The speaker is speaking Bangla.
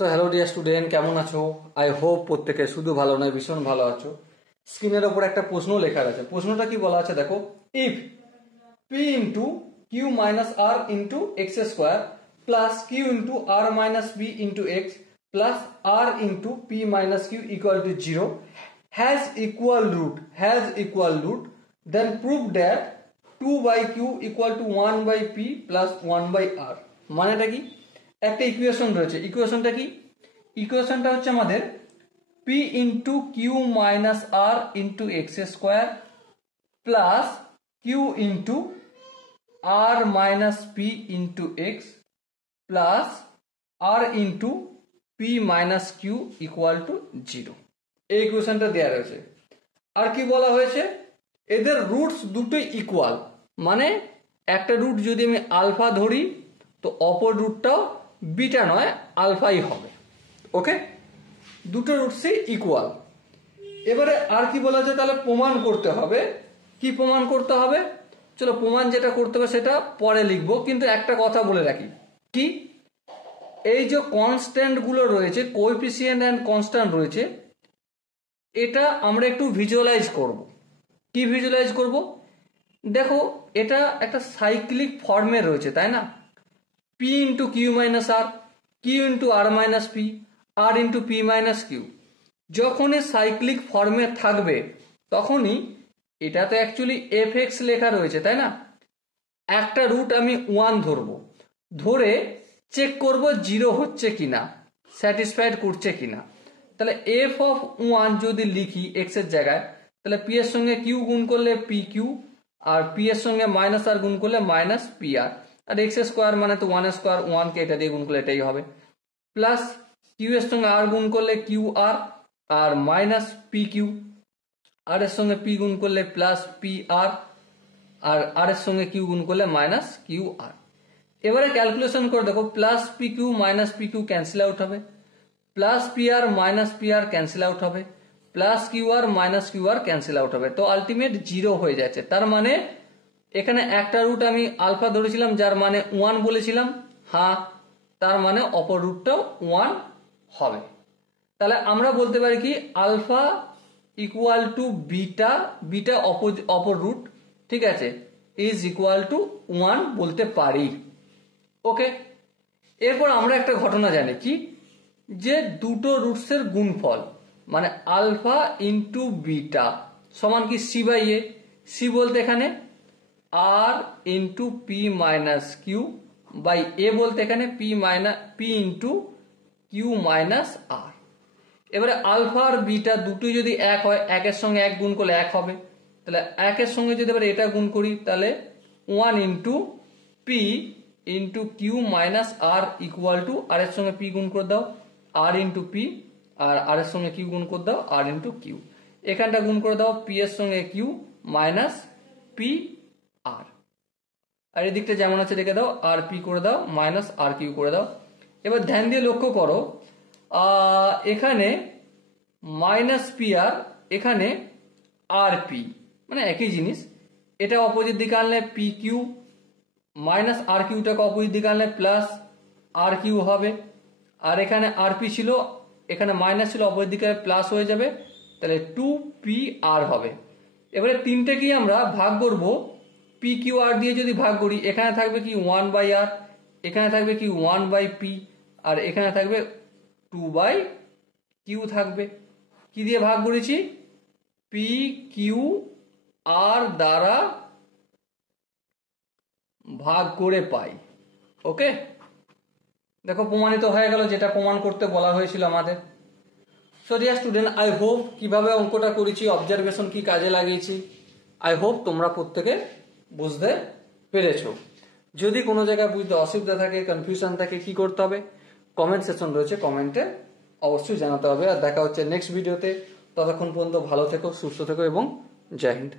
সো হ্যালো ডিয়ার স্টুডেন্ট, কেমন আছো? আই হোপ প্রত্যেকে শুধু ভালো নয় ভীষণ ভালো আছো। স্ক্রিনের ওপর একটা প্রশ্ন লেখা আছে। প্রশ্নটা কি বলা আছে দেখো, if P into Q minus R into X square plus Q into R minus B into X plus R into P minus Q equal to 0 has equal root then prove that 2 by q equal to 1 by p plus 1 by r। মানেটা কি? একটা ইকুয়েশন রয়েছে। ইকুয়েশনটা কি? ইকুয়েশনটা হচ্ছে আমাদের p into Q minus R into X square plus Q into R minus P into X plus R into P minus Q equal to 0। এই ইকুয়েশনটা দেওয়া রয়েছে। আর কি বলা হয়েছে, এদের রুটস দুটোই ইকুয়াল, মানে একটা রুট যদি আমি আলফা ধরি তো অপর রুটটাও বিটা নয় আলফাই হবে। ওকে, দুটো রুটসই ইকুয়াল। এবারে আর কি বলা হয়েছে, তাহলে প্রমাণ করতে হবে। কি প্রমাণ করতে হবে? চলো প্রমাণ যেটা করতে হবে সেটা পরে লিখবো, কিন্তু একটা কথা বলে রাখি। কি? এই যে কনস্ট্যান্ট গুলো রয়েছে, কোএফিসিয়েন্ট অ্যান্ড কনস্ট্যান্ট রয়েছে, এটা আমরা একটু ভিজুয়ালাইজ করব। কি ভিজুয়ালাইজ করব? দেখো এটা একটা সাইক্লিক ফর্মে রয়েছে, তাই না? পি ইন্টু কিউ মাইনাস আর, Q into R minus P, আর ইন্টু পি মাইনাস কিউ। যখনই সাইক্লিক ফর্মে থাকবে তখনই এটা তো অ্যাকচুয়ালি এফ এক্স লেখা রয়েছে, তাই না? একটা রুট আমি 1 ধরবো, ধরে চেক করব 0 হচ্ছে কিনা, স্যাটিসফাইড করছে কিনা। তাহলে এফ অফ 1 যদি লিখি এক্স এর জায়গায়, তাহলে পি এর সঙ্গে কিউ গুণ করলে পি কিউ, আর পি এর সঙ্গে মাইনাস আর গুণ করলে মাইনাস পি আর, আর এক্স স্কোয়ার মানে তো 1 স্কোয়ার, 1 কে এটা দিয়ে গুণ করলে এটাই হবে, প্লাস কিউ এর সঙ্গে আর গুণ করলে কিউ আর, আর মাইনাস পি কিউ, আর এর সঙ্গে পি গুণ করলে প্লাস পি আর, আর এর সঙ্গে কিউ গুণ করলে মাইনাস কিউ আর। এবারে ক্যালকুলেশন করে দেখো, plus P Q minus P Q cancel out হবে, plus P R minus P R cancel out হবে, plus Q R minus Q R cancel out হবে। তো আলটিমেট 0 হয়ে যাচ্ছে। তার মানে এখানে একটা রুট আমি আলফা ধরেছিলাম যার মানে 1 বলেছিলাম, হ্যাঁ, তার মানে অপর রুটটাও 1 হবে। তাহলে আমরা বলতে পারি কি, alpha equal to beta, beta অপর রুট, ঠিক আছে, ইজ ইকুয়াল টু 1 বলতে পারি। ওকে, এরপর আমরা একটা ঘটনা জানি কি, যে দুটো রুটসের গুণফল মানে আলফা ইন্টু বিটা সমান কি সি বাই এ। সি বলতে এখানে R into P minus Q by A বলতে এখানে P into Q minus R. এবারে আলফা আর বিটা দুটোই যদি এক হয়, একের সঙ্গে 1 গুণ করলে 1 হবে, তাহলে একের সঙ্গে যদি এবার এটা গুণ করি তাহলে 1 into P into Q minus R equal to, আর এর সঙ্গে পি গুণ করে দাও আর ইন্টু পি, আর আর এর সঙ্গে কিউ গুণ করে দাও আর ইন্টু কিউ। এখানটা গুণ করে দাও পি এর সঙ্গে কিউ মাইনাস পি আর, আর এই দিকটা যেমন আছে রেখে দাও, আর পি করে দাও মাইনাস আর কিউ করে দাও। এবার ধ্যান দিয়ে লক্ষ্য করো, এখানে মাইনাস পি আর, এখানে আর পি, মানে একই জিনিস। এটা অপোজিট দিকে আনলে পি কিউ মাইনাস আর কিউটাকে অপোজিট দিকে আনলে প্লাস আর কিউ হবে, আর এখানে আর পি ছিল, এখানে মাইনাস ছিল, অপোজিট দিকে প্লাস হয়ে যাবে, তাহলে 2 পি আর হবে। এবারে তিনটেকে আমরা ভাগ করব, পি কিউ আর দিয়ে যদি ভাগ করি, এখানে থাকবে কি 1 বাই আর, এখানে থাকবে কি 1 বাই পি, আর এখানে থাকবে 2 বাই কিউ থাকবে। কি দিয়ে ভাগ করেছি? পি কিউ আর দ্বারা ভাগ করে পাই। ওকে, দেখো প্রমাণিত হয়ে গেল যেটা প্রমাণ করতে বলা হয়েছিল আমাদের। So dear student, I hope কিভাবে অঙ্কটা করেছি, অবজারভেশন কি কাজে লাগিয়েছি, আই হোপ তোমরা প্রত্যেকে বুঝতে পেরেছো। যদি কোনো জায়গায় বুঝতে অসুবিধা থাকে, কনফিউশন থাকে, কি করতে হবে? কমেন্ট সেকশন রয়েছে, কমেন্টে অবশ্যই জানাতে হবে। আর দেখা হচ্ছে নেক্সট ভিডিওতে। ততক্ষণ পর্যন্ত ভালো থেকো, সুস্থ থেকো এবং জয় হিন্দ।